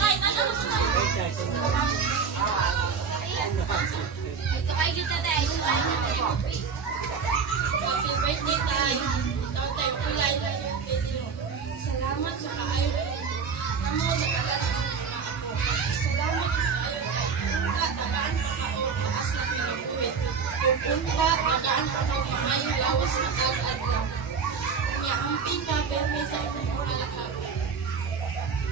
Ay, ano? Ito kayo kita tayo. Happy birthday tayo. Ikaw tayo. Kulay na yung video. Salamat sa kaayon. Namo nakalas ng mga ako. Salamat sa kaayon tayo. Tagaan pa kao. Taas na pinabuhit. Pupunta. Tagaan pa kao. Maayon lawas na agad-agad. Amping ka, pero may sa ito mo nalakap.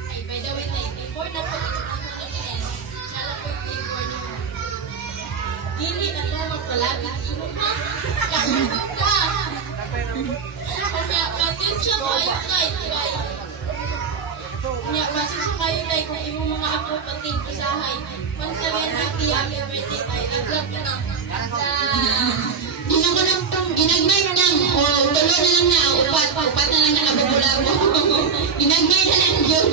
Ay, by the way, before na po ito ang nalagyan, nalapag before na mo. Dili na to magpalabit ino ka. Kakano ka. Kaya, matensya ko ayun kay. Kaya, masisa kayo kay kung imo mga ako pati usahay. Mansabihin happy birthday ay agad ka na. Ginagawa ng ginagmay na lang. O, tulo na lang na. Upat na lang na kabubula mo. Ginagmay na lang yun.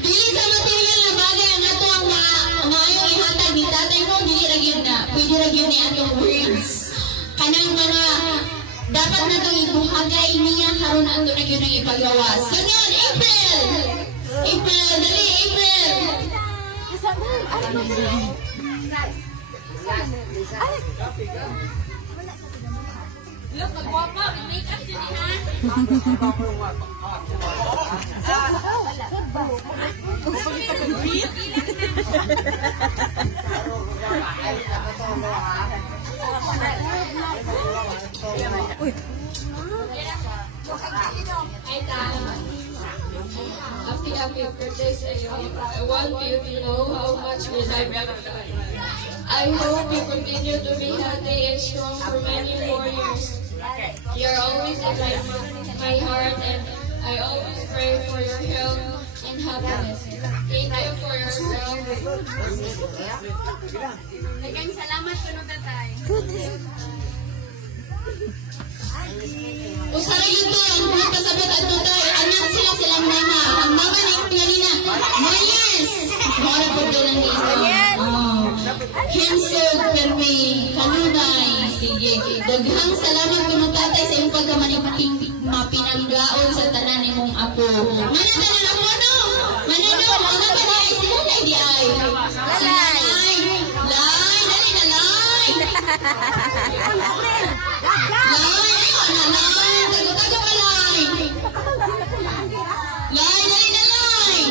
Dili sa material na bagay ang ato ang maayong ihatag ni tatay mo. Dili lagyan na. Pwede lagyan ni atong words. Kanang mga dapat na itong ibuhagay niya karon ato na yun ang ipagawas. So yun, April! April! Dali, April! Look, magwapa. Make up yun ha. Happy birthday sa iyo. I want you to know how much we love you. I hope you continue to be healthy and strong for many more years. You're always in my heart, and I always pray for your health and happiness. Thank you for yourself. Nagang salamat po nung tatay. Usara yun to, ang mga pasabot at tutoy, anak sila silang mama. Ang mama na yung pingalina, 9 years! Mara po doon ang dito. Hensog, Permi, Kanunay, sige. Daghang salamat ko ng tatay sa iyong pagkamanipaking mapinanggaon sa tanan ni mong apo. Manatanan ako, no? Manano, mga balay, sila na di ay. Lay! Lay! Dali na, Lay! Lay! Lay! Tago-tago ka, Lay! Lay! Dali na, Lay!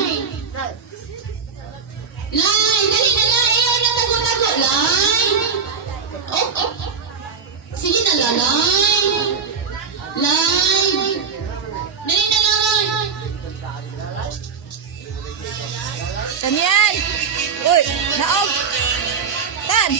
Lay! Dali na, Lay! Ayaw na tago-tago, Lay! Oh, oh! Sige na, Lay! Lay! Dali na, Lay! Kanyan! Uy! Naog! Tan!